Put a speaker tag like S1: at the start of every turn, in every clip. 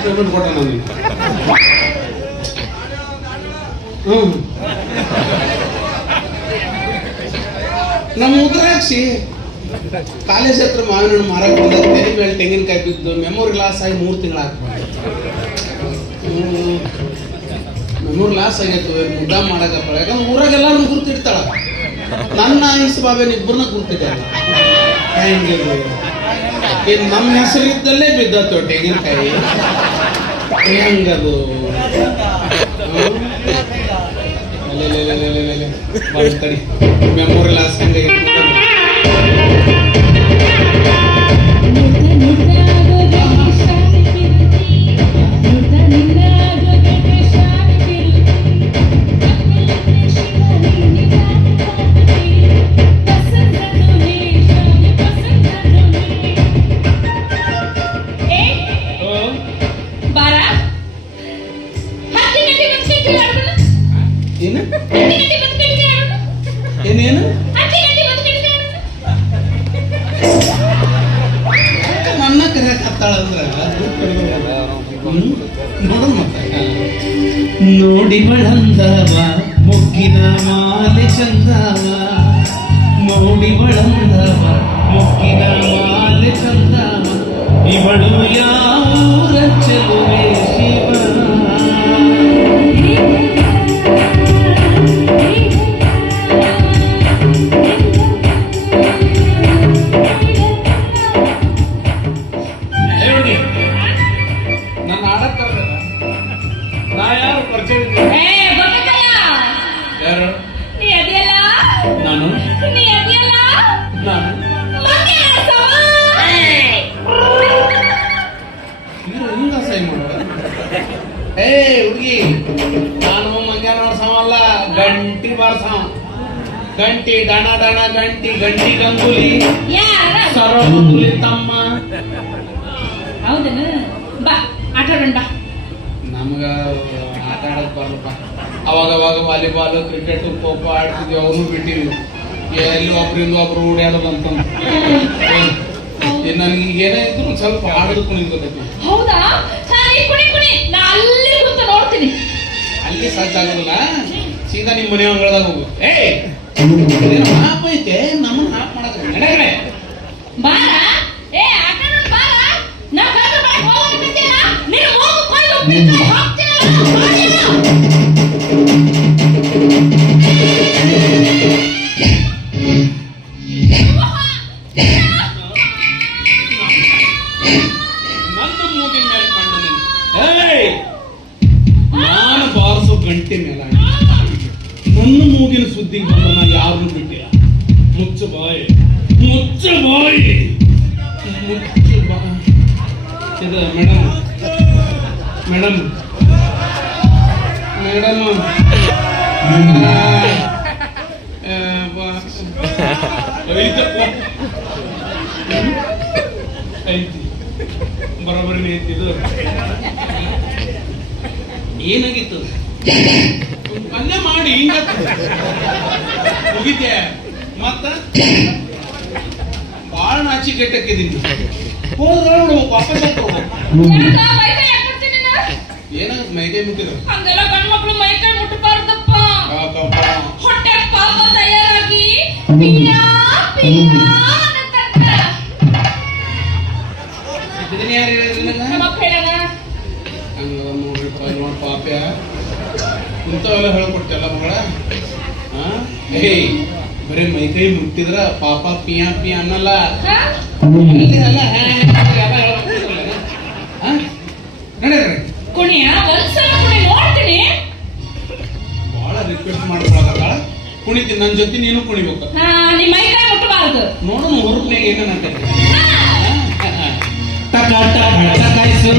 S1: Payment ಕೊಟ್ಟ ನನಗೆ ನಮ್ಮ ಉದ್ರಾಕ್ಷಿ ಕಾಲೇಜ್ ಹತ್ರ ಮಾವಿನ ಹಣ್ಣು ಮಾರಕ್ ಬಂದ ಮೇಲೆ ತೆಂಗಿನಕಾಯಿ ಬಿದ್ದು ಮೆಮೊರಿ ಲಾಸ್ ಆಗಿ ಮೂರು ತಿಂಗಳು ಮೆಮೊರಿ ಲಾಸ್ ಆಗೈತು ಮುದ್ದ ಮಾಡಕಪ್ಪ. ಯಾಕಂದ್ರೆ ಊರಾಗೆಲ್ಲ ಗುರ್ತಿಡ್ತಾಳ ನನ್ನ ಇಸ್ ಇಬ್ಬರನ್ನ ಗುರ್ತಿದ್ದಾರೆ ಏನ್ ನಮ್ಮ ಹೆಸರಿದ್ದಲ್ಲೇ ಬಿದ್ದತ್ತು ತೆಂಗಿನಕಾಯಿ ಹೆಂಗದು? ಮೆಮೊರಿ ಲಾಸ್ಟ್ ಹೆಂಗಾಗೈತೆ ಕರೆಯಕ್ ಹತ್ತಾಳ ಅಂದ್ರ ನೋಡು ಮತ್ತೆ ನೋಡಿ ಬಳಂದವ ಮೊಗ್ಗಿನ ಮಾಲೆ ಚಂದವ ನೋಡಿ ಬಳಂದವ ಮೊಗ್ಗಿನ ಮಾಲೆ ಚಂದವ ಇವಳು ಯಾವ ಚೆಲುವೆ ಶಿವ ಏ ಹುಡುಗಿ ನಾನು ಮಂಜಾನ ಸವಲ್ಲ ಗಂಟಿ ಬಾರ್ಸವ ಗಂಟಿ ಡಣ ಡಣ ಗಂಟಿ ಗಂಟಿ ಗಂಗುಲಿ. ಸರೋಗುಲಿ ತಮ್ಮ.
S2: ಹೌದೇನು? ಬಾ ಆಟ ಬಾ.
S1: ನಮ್ಗ ಆಟ ಆಡಕ್ ಬರ್ಲಪ್ಪ ಅವಾಗ ಅವಾಗ ವಾಲಿಬಾಲ್ ಕ್ರಿಕೆಟ್ ಖೋ ಖೋ ಆಡ್ತಿದ್ವಿ ಅವನು ಬಿಟ್ಟಿವಿ ಎಲ್ಲಿ ಒಬ್ರಿಂದ ಒಬ್ರು ಓಡಾಡೋದು ಅಂತ. ನನಗೆ ಏನೇ ಇದ್ರು ಸ್ವಲ್ಪ ಆಡೋದು ಕುಣಿತ
S2: ಹೌದಾ?
S1: ಸಜ್ಜಾಗೋದಿಲ್ಲ ಸೀದಾ ನಿಮ್ಮ ಮನೆ ಅಂಗಳದಾಗ ಹೋಗು. ಏ ಹಾಪ್ ಐತೆ ನಮ್ಮನ್ನ ಹಾಪ್ ಮಾಡಕ್ ನಡೆ
S2: ಬಾರ? ಏ ಆಡೋಣ ಬಾರ? ನಾ ಕರೆದು ಬಾರ ಬಿಟ್ಟಿಲ್ಲ ನೀನು ಹೋಗು ಕೊಯ್ದು ಬಿಟ್ಟು
S1: ಬಾಯಿ ಮುಚ್ಚ ಬಾಯಿ ಮುಚ್ಚ ಬಾಯಿ ಇದು ಮೇಡಮ್. ಮೇಡಮ್. ಮೇಡಮ್. ಐತಪ್ಪ ಐತಿ. ಬರೋಬ್ಬರಿ ಐತಿ ಇದು. ಏನಾಗಿತ್ತು? ಅಲ್ಲೇ ಮಾಡಿ ಹಿಂಗ ಮುಗಿತೆ ಬಾಳ ನಾಚಿ ಕೆಟ್ಟಕ್ಕಿದ್ದೀನಿ. ಹೋದ್ರ ವಾಪಸ್
S2: ಹಾಕ್ಬಿಡ್ತೀನಿ ನಾನು?
S1: ಏನಾಗುತ್ತೆ ಮೈಗೆ ಮುಟ್ಟಿದ್ರು
S2: ಹಂಗೆಲ್ಲ ಗಂಡ್ಮಕ್ಳು ಮೈಕೈ ಮುಟ್ಟಬಾರ್ದಪ್ಪ. ಹೊಟ್ಟೆ ಪಾಪ ತಯಾರಾಗಿ ಪಿಯ ಅನ್ನತ್ತಂತ.
S1: ಇದನ್ನ ಯಾರು ಹೇಳಿದ್ರು ನನಗ?
S2: ನಮ್ಮಪ್ಪ ಹೇಳ್ಯಾನ.
S1: ಹಂಗ ನೋಡ್ ಪಾಪ್ಯ. ಹೇಳ್ಕೊಡ್ತಲ್ಲ ಮಗಳ? ಹಾ ಏಯ್ ಬರೀ ಮೈಕೈ ಮುಟ್ಟಿದ್ರ ಪಾಪ ಪಿಯಾ ಪಿಯಾ ಅನ್ನಲ್ಲ. ಬಹಳ ರಿಕ್ವೆಸ್ಟ್ ಮಾಡ್ಕೊಳಕತ್ತಾಳ ಕುಣಿತೀನಿ ನನ್ನ ಜೊತೆ ನೀನು ಕುಣಿಬೇಕು. ನೋಡು ಹುರುಪ್ನಾಗ ಏನೇನು ಅಂತ
S2: ಹಾ.
S1: ಟಕ ಟಕ ಟಕಾಯ್ಸು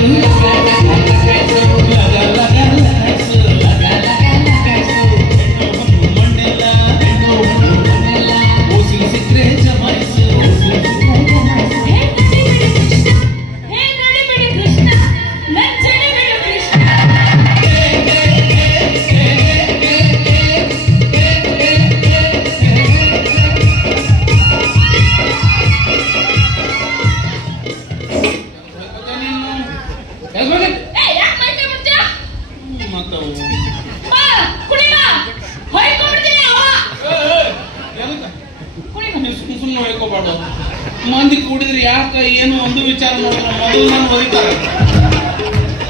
S1: ಮಂದಿ ಕೂಡಿದ್ರೆ ಯಾಕ ಏನು ಒಂದು ವಿಚಾರ ಮಾಡಲ್ಲ ಮೊದಲು ನಾನು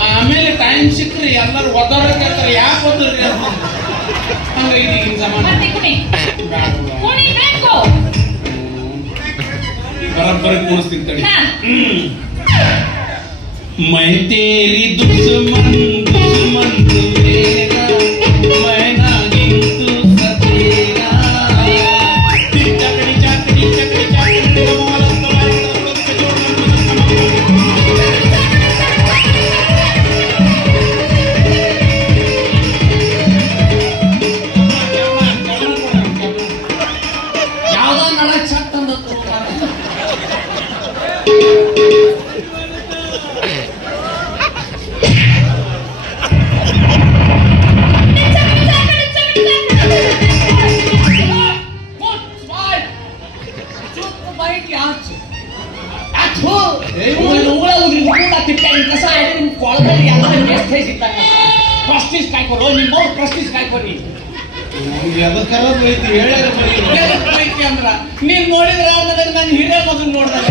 S1: ಆಮೇಲೆ ಟೈಮ್ ಸಿಕ್ಕರೆ ಎಲ್ಲರೂ ಒದ್ದಾಡಕ್ಕೆ ಯಾಕೆ ಒದ್ರಿ ಅಂತ ಹಂಗಾಗಿ ಈಗಿನ ಸಮಾನ ಬರಬ್ಬರ ಕೂಡಿಸ್ತೀನಿ ತಡಿ. ಮೈ
S3: ತೇರಿ ದುಶ್ಮನ್ ಅಂದ್ರ ನೀನ್ ನೋಡಿದ್ರ ನಾನು ಹಿರಿಯ ಮಗನ್ ನೋಡ್ದಾಗ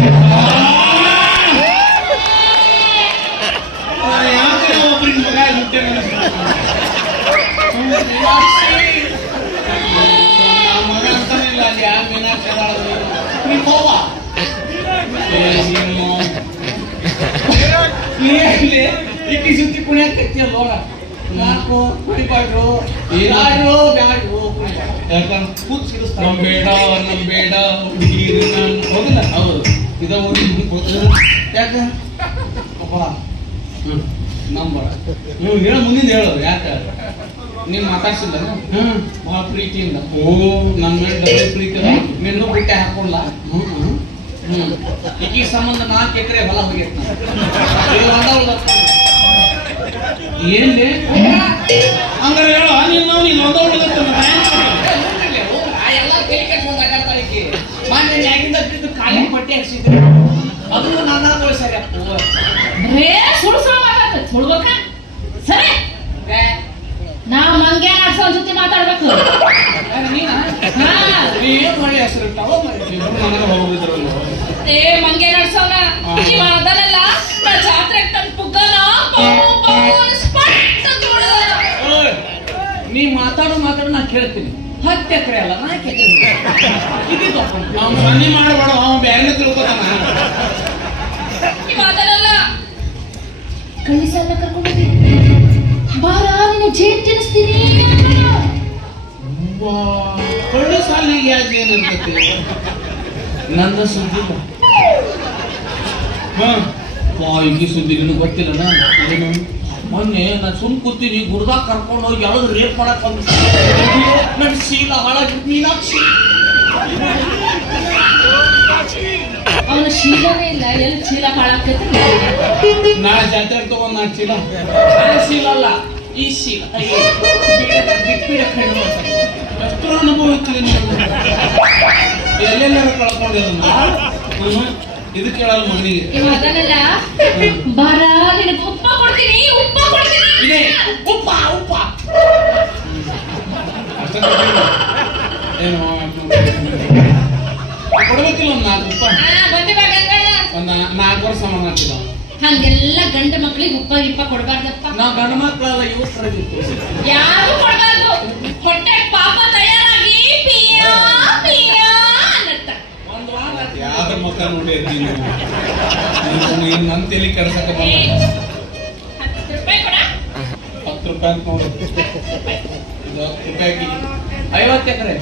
S1: ಯಾಕೆ ಒಬ್ರಿಗೆ ಮಗ ಮುಟ್ಟೆ ಮಗ ಅಂತಾನಿಲ್ಲ ಅಲ್ಲಿ ಯಾ ಮೀನಾಕ್ಷಿ ಅದಾಳದು.
S3: ನಿಮ್ಮ ಅವ್ವ
S1: ಏ, ನಿಮ್ಮ
S3: ನೀ ಅಲ್ಲಿ ಇಕ್ಕಿ ಸುತ್ತಿ ಕುಣಿಯಾಕತ್ತಿ ಅಲ್ವ? ನಾಲ್ಕು ಕುಣಿಬಾರ್ದು ಯಾರು? ಬ್ಯಾಡ್ರು
S1: ನಮ್ ಬೇಡ ನಮ್ ಬೇಡ ಹುಡುಗಿರು ನಾನು. ಹೌದಿಲ್ಲ ಹೌದು. ಇದ ಹುಡುಗಿ ಯಾಕ?
S3: ಅಪ್ಪ ನಂಬರ.
S1: ನೀವು ಹೇಳ ಮುಂದಿನ ಹೇಳೋ ಯಾಕ?
S3: ನೀನ್ ಮಾತಾಡ್ಸಿಲ್ಲ ಬಹಳ ಪ್ರೀತಿಯಿಂದ.
S1: ಓ ನನ್ನ ಮೇಲೆ ಡಬಲ್ ಪ್ರೀತಿ.
S3: ನಿನ್ನೂ ಬಿಟ್ಟೆ ಹಾಕೊಂಡ್ಲ? ಹ್ಞೂ ಈಕಿ ಸಂಬಂಧ ನಾಲ್ಕು ಎಕರೆ ಹೊಲ ಹೋಗೈತೆ
S1: ಏನ್ರಿ? ಹಂಗಾರೆ ಹೇಳು ನೀನು ನೀನು ಒಂದ ಹುಡುಗತ್ತ
S3: ಎಲ್ಲ ಕೈ ಕಟ್ಕೊಂಡು ಆಟಾಡ್ತಾಳೆ ಈಕಿ ಮೊನ್ನೆ ಕಾಲಿನ ಪಟ್ಟಿ ಹಾಕ್ಸಿದ್ರು ಅದನ್ನು ನಾನು
S2: ರೇ ಮಾತಾಡ್ತ ಸುಳ್ಬೇಕ ಸರಿ. ನಡ್ಸೋ ಜೊತೆ ಮಾತಾಡ್ಬೇಕು.
S3: ಏನ್ ಮಾಡಿ ಹೆಸರು?
S2: ಏ ಮಂಗೆ ನಡ್ಸೋನ ಇವ ಅದನಲ್ಲ ಪುಗ್ಗನ
S3: ನೀ ಮಾತಾಡು ಮಾತಾಡು ನಾ ಕೇಳ್ತೀನಿ. ಹತ್ತು ಎಕರೆ ಅಲ್ಲ ನಾಲ್ಕು ಎಕರೆ ಒಪ್ಕೊಂಡು.
S1: ನಾವು ಸನ್ನಿ ಮಾಡಬೇಡ ಅವ ಬ್ಯಾರೆ ತಿಳ್ಕೊತಾನ.
S2: ಅದನಲ್ಲ ಕಳಿಸಲ್ಲ ಕರ್ಕೊಂಡು ಬಾರ ನಿನ್ನ ಜೇನ್ ತಿನ್ನಿಸ್ತೀನಿ.
S1: ಕಳ್ಳು ಸಾಲಿಗೆ ಯಾಕೆ ಏನಂತತಿ
S3: ನನ್ನ ಸುದ್ದಿ.
S1: ಹಾ
S3: ಬಾ ಇಲ್ಲಿ ಸುದ್ದಿ ನಿನಗೆ ಗೊತ್ತಿಲ್ಲ ಏನು? ಮೊನ್ನೆ ನಾನು ಸುಮ್ ಕೂತೀನಿ ಗುರುದಾಗ ಕರ್ಕೊಂಡು ಹೋಗಿ ಯಾವ್ದು ರೇಪ್ ಮಾಡಕ್ ನನ್ನ ಶೀಲ ಹಾಳಾಗಿ ಮೀನಾಕ್ಷಿ!
S2: ಅವನ ಶೀಲನೇ ಇಲ್ಲ ಎಲ್ಲಿ ಚೀಲ ಹಾಳಾಗ್ತೈತೆ
S1: ನಾಳೆ ಜಾತ್ರೆ ತಗೊಂಡ್ ನಾಲ್ಕು ಚೀಲ
S3: ಆ ಶೀಲ ಅಲ್ಲ ಈ ಶೀಲ.
S1: ಎಷ್ಟು ಅನುಭವ ಇತ್ತು ಎಲ್ಲೆಲ್ಲರೂ ಕಳ್ಕೊಂಡಿರೋದು ಇದು ಕೇಳಲ್ಲ ಮಗನಿಗೆ.
S2: ಬಾರ ನಿನಗೆ ಉಪ್ಪ ಕೊಡ್ತೀನಿ ಉಪ್ಪ ಕೊಡ್ತೀನಿ.
S3: ಇದೆ ಉಪ್ಪ ಉಪ್ಪ.
S1: ಅಷ್ಟ ಏನು? ಕೊಡ್ಬೇಕಿಲ್ಲ ಒಂದು ನಾಲ್ಕು ರೂಪಾಯಿ
S2: ಹಾ ಬಂದಿವ ಗಂಗಣ್ಣ.
S1: ಒಂದು ನಾಲ್ಕು ವರ್ಷ ಸಮಾನ ಆಗ್ತಿಲ್ಲ.
S2: ಹಂಗೆಲ್ಲ ಗಂಡ ಮಕ್ಳಿಗೆ ಉಪ್ಪ ಗಿಪ್ಪ ಕೊಡಬಾರ್ದಪ್ಪ.
S3: ನಾವು ಗಂಡ ಮಕ್ಕಳಲ್ಲ ಇವು ಸರಿಗಿತ್ತು
S2: ಯಾರು ಕೊಡಬಾರ್ದು? ಹೊಟ್ಟೆ
S1: ಯಾವ್ದ್ರ ಮಕ್ಕ ನೋಡಿ ನೀನು ನೀನು ನನ್ನ ತಲೆ
S2: ಕೆಲಸಕ್ಕೆ
S1: ಬಂದ.
S2: ಹತ್ತು ರೂಪಾಯಿ
S1: ಅಂತ ನೋಡು. ಇದು ಹತ್ತು ರೂಪಾಯಿ
S3: ಐವತ್ತು ಎಕರೆ.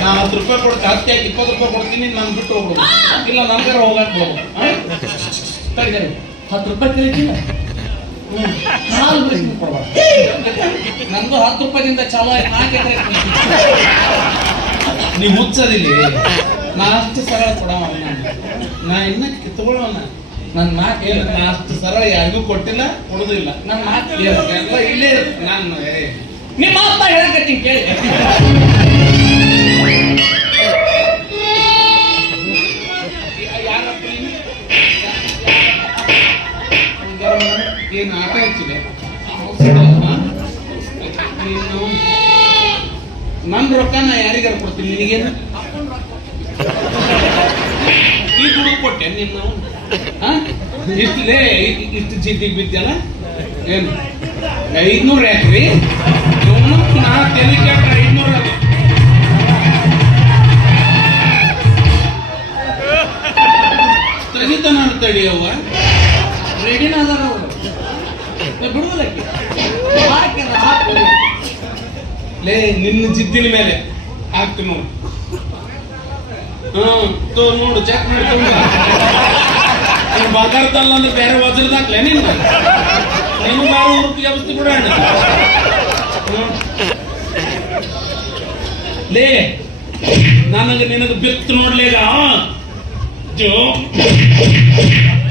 S1: ನಾ ಹತ್ತು ರೂಪಾಯಿ ಕೊಡ್ತೀನಿ ಹತ್ತು ಯಾಕೆ ಇಪ್ಪತ್ತು ರೂಪಾಯಿ ಕೊಡ್ತೀನಿ ನಾನು ಬಿಟ್ಟು ಹೋಗ್ಬೋದು ಇಲ್ಲ ನನ್ಗಾರ ಹೋಗಕ್ ಬಿಡು
S3: ತಡಿದರೆ ಹತ್ತು ರೂಪಾಯಿ ತಿಳಿತಿಲ್ಲ ಬಿಡಿಸಿ ಕೊಡ್ಬಾರ್ದು. ನಂದು ಹತ್ತು ರೂಪಾಯಿಂದ ಚಾಲೋ ಆಯ್ತು ನಾಲ್ಕು ಎಕರೆ
S1: ನೀವು ಮುಚ್ಚದಿಲ್ಲಿ ನಾ ಅಷ್ಟು ಸರಳ ಕೊಡವ ನಾ ಇನ್ನ ಕಿತ್ಕೊಳ್ಳೋಣ
S3: ನನ್ನ ಮಾತು
S1: ಏನು ನಾ ಅಷ್ಟು ಸರಳ ಯಾರಿಗೂ ಕೊಟ್ಟಿಲ್ಲ ಕೊಡುದಿಲ್ಲ.
S3: ನನ್ನ ಮಾತು
S1: ಇಲ್ಲೇ. ನಾನು
S3: ನಿಮ್ಮ ಮಾತ ಹೇಳಕತ್ತೀನಿ ಕೇಳಿ.
S1: ನೀನು? ಏನು ಆಟ ಹಚ್ಚಿದೆ ನೀನು ನನ್ನ ರೊಕ್ಕ ನಾ ಯಾರಿಗಾರ ಕೊಡ್ತೀನಿ ನಿನಗೇನು ಈ ದುಡ್ಡು ಕೊಟ್ಟೆ ನಿನ್ನ ಇಷ್ಟಲೇ ಇಷ್ಟು ಜಿದ್ದಿಗೆ ಬಿದ್ದಲ್ಲ? ಏನು? ಐದ್ನೂರು ಯಾಕ್ರಿ? ನಾ ತಲೆ ಕೆಟ್ಟ ಐದ್ನೂರು ತೆಗಿತಾನ ತಡಿಯವ್ವ
S3: ರೆಡಿನ ಅದಾರ ಅವರು. ಬಿಡುವುದಕ್ಕೆ ಹಾಕಿಲ್ಲ ಹಾಕಿ
S1: ಲೇ, ನಿನ್ನ ಜಿದ್ದಿನ ಮೇಲೆ. ಹಾಕ್ತಿ ನೋಡು. ತೋ ನೋಡು ಚೆಕ್ ಮಾಡಿ ತುಂಬ ಮಾತಾಡ್ತಲ್ಲ ಅಂದ್ರೆ ಬೇರೆ ವಜ್ರದಾಕ್ಲೆ ನಿನ್ನ? ನೀನು ಬೇರೆ ಊರಿಗೆ ಅವಸ್ಥೆ ಕೂಡ ಲೇ, ನನಗೆ ನಿನಗೆ ಬಿತ್ತು ನೋಡ್ಲಿಲ್ಲ.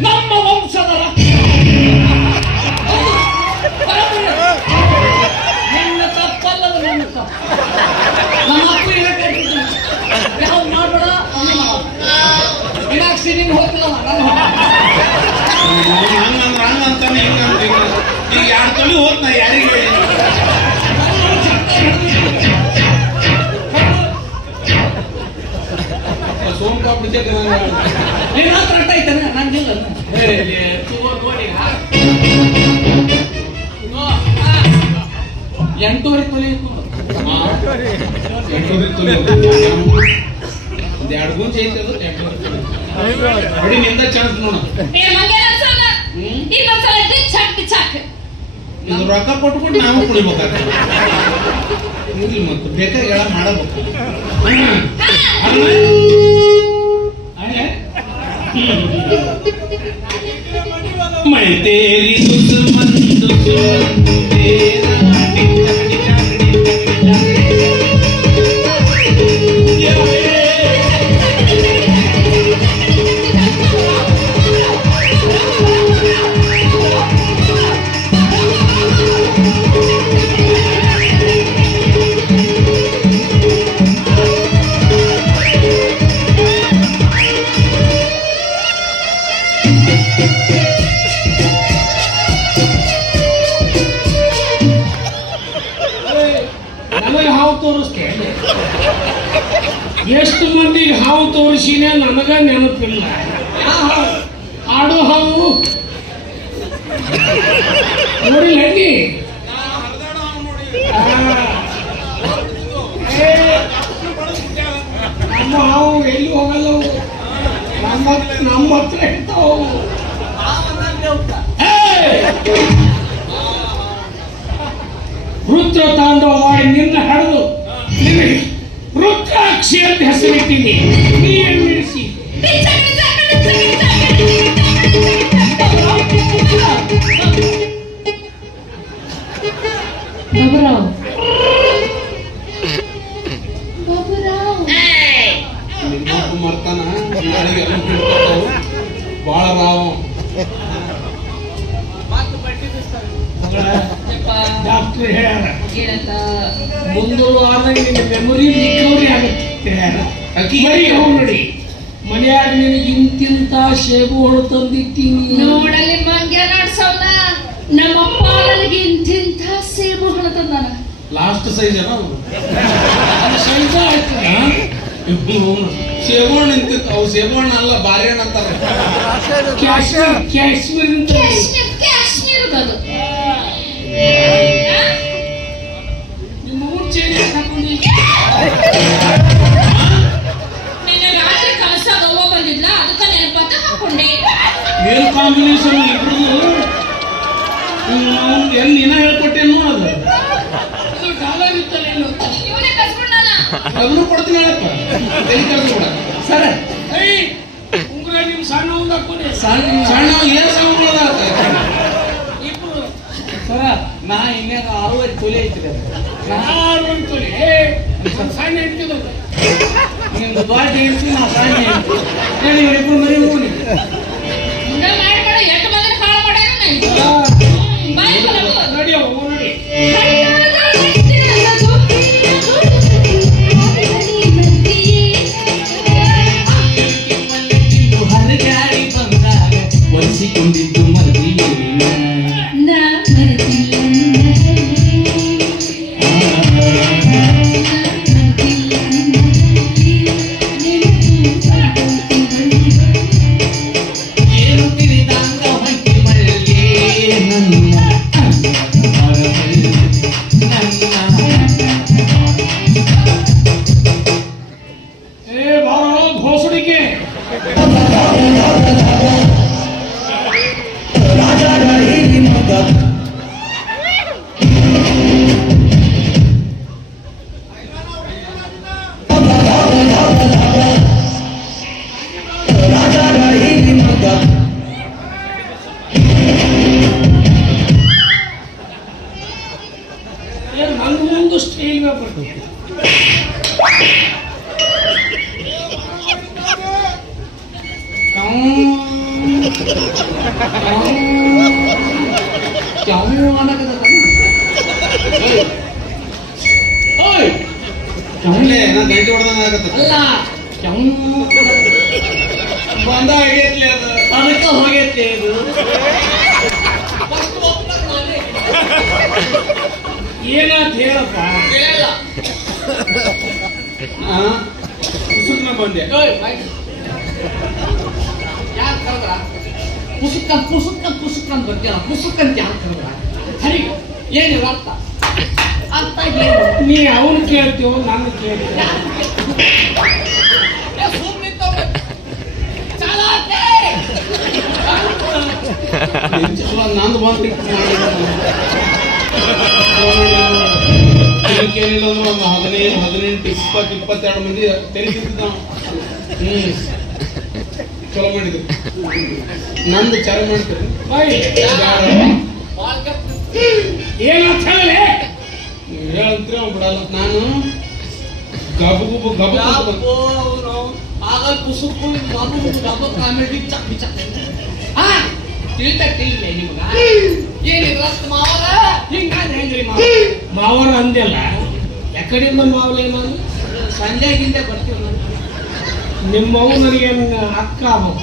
S3: ನಮ್ಮ ವಂಶದ ರಕ್ತ. ನಿನ್ನ ನಮ್ಮ ಅಪ್ಪ ಇರಕ್ಕೆ ಯಾವ್ದು ಮಾಡ್ಬೇಡ ಅವ್ನು ಮಾಡು. ನೀನು ಹೋಗಿಲ್ಲ ನಾನು
S1: ಹಂಗಂದ್ರ ಹಂಗ ಅಂತಾನೆ ಹಿಂಗ ಅಂತ ಹಿಂಗ ಅಂತ. ಈಗ ಎರಡು ತೊಲಿ ಹೋತ್ ನಾ ಯಾರಿಗೆ ಹೇಳಿ
S3: ಐತಾನೆ ನಂಗಿಲ್ಲ ಎಂಟೂವರೆ ತಲೆ ಇತ್ತು.
S1: ಎರಡು ಗುಂಜ ಐತೆ ಅದು ಎಂಟೂವರೆ ತೊಲಿ. ನೋಡಿ ನಿಂದ ಚಾನ್ಸ್ ನೋಡು
S2: ಏ ಮಂಗ್ಯಾನ ಅನ್ಸಲ್ಲ ಇನ್ನೊಂದ್ಸಲ ಡಿಚ್ಚಾಕ್ ಡಿಚ್ಚಾಕ್
S1: ಇದು ರೊಕ್ಕ ಕೊಟ್ಕೊಂಡು ನಾವು ಕುಡಿಬೇಕಾಗ್ತದೆ ಇರ್ಲಿ ಮತ್ತೆ ಬೇಕಾಗಿ ಹೇಳ ಮಾಡಬೇಕು मैं तेरी दुश्मन दुश्मन तेरा
S4: ನನಗೆ ನೋಡಿಲ್ಲ ನೀ ಆ. ಏ, ನಮ್ಮ ಹಾವು ಎಲ್ಲಿ ಹೋಗಲ್ಲ ಅವು. ನಮ್ಮ ನಮ್ಮ ಹತ್ರ ಇರ್ತಾವು! ರುದ್ರ ತಾಂಡವ ಮಾಡಿ ನಿನ್ನ ಹರಿದು ನಿನಗೆ ರುದ್ರಾಕ್ಷಿ ಅಂತ ಹೆಸರಿಟ್ಟಿನಿ ಡಾಕ್ಟರ್ ಹೇಳ್ಯಾರ
S2: ಏನಂತ
S4: ನಿಮ್ಮ ಮೆಮೊರಿ ರಿಕವರಿ ಆಗುತ್ತೆ
S1: ಅಕ್ಕಿ
S4: ನೋಡಿ ಮನೆಯಾಗ ನಿನಗೆ ಇಂತಿಂತ ಸೇಬು ಹೊಳು ತಂದಿದ್ದೀನಿ
S2: ನೋಡಲಿ ಮಂಗ್ಯ ನಮ್ಮಪ್ಪ ನನಗೆ ಇಂತಿಂತ ಸೇಬು ಹೊಳು ತಂದಾನ
S1: ಲಾಸ್ಟ್ ಸೈಜ್ ಅಲ್ಲ
S4: ಸೈಜ್ ಆಯ್ತು
S1: ಸೇವಣ್ಣ ನಿಂತಿತ್ತು. ಅವು ಸೇಬೋಣ ಅಲ್ಲ ಬಾರೇಣ ಅಂತಾರೆ.
S4: ಅಂತ
S2: ಕಾಶ್ಮೀರದ ಅದು.
S4: ನಿಮ್ಮ ಊರ್ ಚೇಂಜ್ ಹಾಕೊಂಡಿ
S2: ನಿನ್ನೆ ರಾತ್ರಿ ಕನಸಾಗ ಅವ್ವ ಬಂದಿದ್ಲ ಅದಕ್ಕ ನೆನಪತ್ತ ಹಾಕೊಂಡೆ.
S1: ಏನ್ ಕಾಂಬಿನೇಷನ್ ಅವ್ನು ಎಲ್ಲಿ ನೀನ ಅದು.
S4: ಅದು ಡಾಲರ್
S1: ಅದನ್ನು ಕೊಡ್ತೀನಿ ಹೇಳಪ್ಪ. ತಲೆ ಕೆಡ್ಸ್ಬೇಡ.
S4: ಸರ. ಏಯ್ ಉಂಗುರ ನಿಮ್ ಸಣ್ಣ ಒಂದು
S1: ಸಣ್ಣ ಏನ್ ಸಾವುಗಳದ
S4: ಇಬ್ರು.
S3: ಸರ ನಾ ಇನ್ನೇನು ಆರೂವರೆ ತೊಲೆ
S4: ಒಂದ್ ಸಣ್ಣ ಹೆಂಡತಿ
S3: ನಿಮ್ದು ದೊಡ್ಡ ಹೆಂಡ್ತಿ, ನಾ ಸಣ್ಣ ಹೆಂಡ್ತಿ. ಇವ್ರಿಬ್ರು ಮರಿ ಹೋಗ್ಲಿ.
S1: ಅಲ್ಲೇ ನಾ ಗಂಟೆ ಹೊಡೆದಂಗ ಆಗತ್ತ.
S3: ಅಲ್ಲ
S1: ಬಂದ ಆಗೈತ್ಲಿ ಅದು.
S3: ಅದಕ್ಕೆ ಹಾಗೆ ಇದು
S4: ಏನಂತ ಹೇಳಪ್ಪ?
S1: ಹಾ ಸುಮ್ಮನೆ ಬಂದೆ.
S3: ಪುಸ್ತಕ ಪುಸ್ತಕ ಅಂತ ಬರ್ತೀಯಲ್ಲ ಪುಸ್ತಕ ಅಂತ ಯಾರು ಕರೆದ್ರ ಸರಿ ಏನಿಲ್ಲ ಅರ್ಥ. ಅರ್ಥ
S4: ನೀ ಅವನು ಕೇಳ್ತೀವೋ ನಾನು ಕೇಳ್ತೀವಿ
S1: ನಂದು ಬಂದು ಅಂದ್ರೆ ಒಂದು ಹದಿನೈದು ಹದಿನೆಂಟು ಇಪ್ಪತ್ತು ಇಪ್ಪತ್ತೆರಡು ಮಂದಿ ತೆರಿಗೆ ಹ್ಮ್. ಚಲೋ ಮಾಡಿದ್ರು. ನಂದು
S4: ಹೇಳಿ
S1: ನೀವು ಹೇಳಂತ್ರಿ ಅವ್ನು ಬಿಡಲ್ಲ. ನಾನು ಗಬು ಗುಬು ಗಬು
S3: ಕಾಮಿಡಿ ತಿಳಿತ ತಿಳಿಲ್ಲ ನಿಮಗ? ಏನಿಲ್ಲ ಮಾವರ? ಹಿಂಗಾದ್ರೆ ಹೆಂಗ್ರಿ ಮಾವರ
S4: ಮಾವರ ಅಂದೆಲ್ಲ ಯಾಕಡೆಯಿಂದ ಮಾವಲೇ ನಾನು
S3: ಸಂಜೆ ಗಿಂದೆ ಬರ್ತೀವಿ. ನಾವು.
S4: ನಿಮ್ಮವ್ವ ನನಗೆ ಅಕ್ಕ ಆಗ್ಬೇಕು?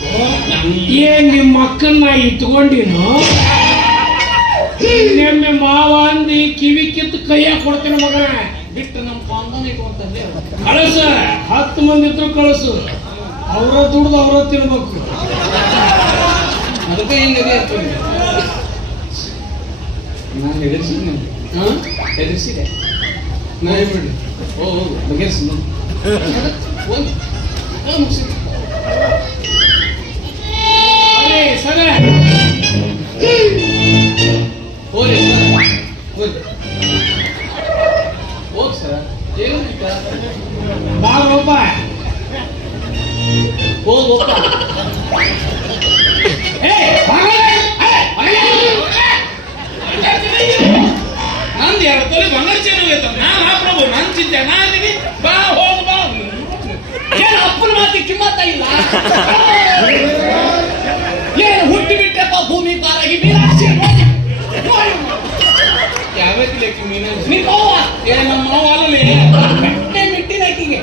S4: ಏನ್ ನಿಮ್ಮ ಅಕ್ಕನ್ನ ಇಟ್ಕೊಂಡಿನು? ನಿಮ್ಮ ಮಾವ ಅಂದಿ ಕಿವಿ ಕಿತ್ತು ಕೈಯಾಗ ಕೊಡ್ತೇನೆ ಮಗನ.
S3: ಬಿಟ್ಟು ನಮ್ಮ ಪಾಂದನ ಇಟ್ಕೊಂತಂದೆ
S4: ಕಳಸ ಹತ್ತು ಮಂದಿ ಇದ್ರು ಕಳಸು. ಅವರ ದುಡ್ದು ಅವರ ತಿನ್ಬೇಕು.
S1: ಅದಕ್ಕೆ ಹಿಂಗದೆ ನಾನು ಹೆದರ್ಸಿದ್ದೆ ಹಾ? ಹೆದರ್ಸಿದೆ ನಾ ಏನ್ ಮಾಡಿ ಓ ಬಗೆಹರಿಸಿ
S3: ಒಂದು
S1: ನಮ್ಮ ಮಾವ ಅಲ್ಲಲೇ
S3: ಬೆಟ್ಟೆ ಮಿಟ್ಟಿನ ಆಕಿಗೆ.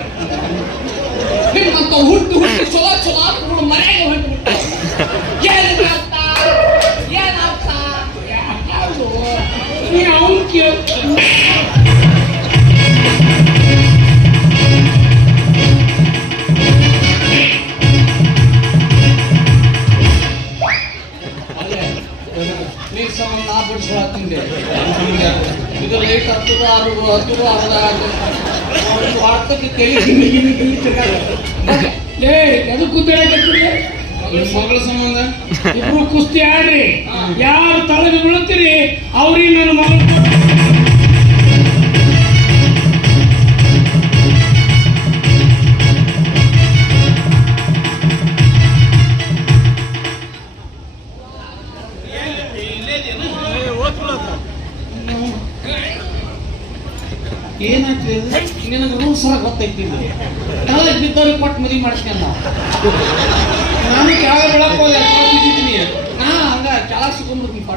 S3: ನಿಮ್ಮಂತ ಹುಟ್ಟು ಹುಟ್ಟು ಚೊಲೋ ಚೊಲೋ ಮನೆಗೆ ಹೊಂಟು ಇದು ಲೈಟ್ ಹತ್ತದ ಆರು ಹತ್ತದ ಅರ್ಧ ವಾರ್ತಕ್ಕೆ ತೆಲಿ ಗಿಮ್ಮಿ ಗಿಮ್ಮಿ ತಿರ್ಗಾಡ.
S4: ಏ ಕೂತಿರಕತ್ತೀರಿ
S1: ನಿಮ್ಮ ಮಗಳ ಸಂಬಂಧ?
S4: ಇಬ್ರು ಕುಸ್ತಿ ಆಡ್ರಿ. ಯಾರು ತಳಗ ಬೀಳುತ್ತೀರಿ ಅವ್ರಿಗೆ ನನ್ನ ಮಗನ
S3: ಎಲ್ಲ ಗೊತ್ತೈತಿ ಕಾಲೇಜ್ ಬಿದ್ದವ್ರಿಗೆ ಕೊಟ್ಟು ಮದುವೆ ಮಾಡಿಸ್ಕೊಂಡ
S1: ನಾನು ಕೆಳಗೆ ಬೆಳಕ್ ಹೋಗಿದ್ದೀನಿ ಬಿದ್ದಿದ್ದೀನಿ
S3: ನಾ ಹಂಗ ಕೆಳಗೆ ಸಿಕ್ಕೊಂಡ್ಬಿಟ್ಟು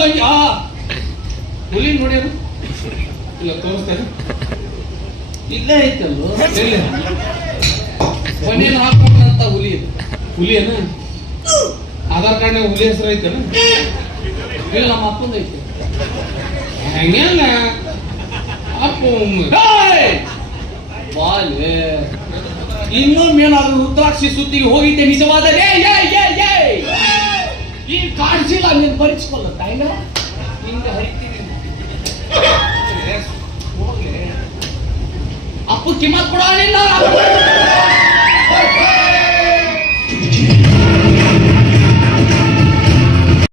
S3: ಗಂಜಿ ಆ. ಹುಲಿ ನೋಡ್ಯಾರು
S1: ಇಲ್ಲ ತೋರಿಸ್ತೇನೆ
S3: ಇಲ್ಲೇ
S1: ಐತಲ್ಲ?
S3: ಮನೇಲಿ ಹಾಕೊಂಡಂತ ಹುಲಿ
S1: ಹುಲಿ ಏನ ಆಧಾರ್ ಕಾರ್ಡ್ನಾಗ ಹುಲಿ ಹೆಸರು ಐತೇನ?
S3: ಇಲ್ಲ, ನಮ್ಮ ಅಪ್ಪಂದು ಐತಿ.
S1: ಹೆಂಗ ಅಪ್ಪ
S3: ಏಯ್! ಬಾಲ್ವೆ ಇನ್ನೊಮ್ಮೆ ಏನಾದ್ರೂ ರುದ್ರಾಕ್ಷಿ ಸುತ್ತಿಗೆ ಹೋಗಿದ್ದೆ ನಿಜವಾದರೆ! ಈ ಕಾಡ್ಸಿಲ್ಲ ನೀನು ಭರಿಸ್ಕೊಲ್ಲ ತಾಯಿನ ಹಿಂಗೆ ಹರಿತೀನಿ. ಅಪ್ಪು ಕಿಮ್ಮತ್ ಕೊಡಲಿಲ್ಲ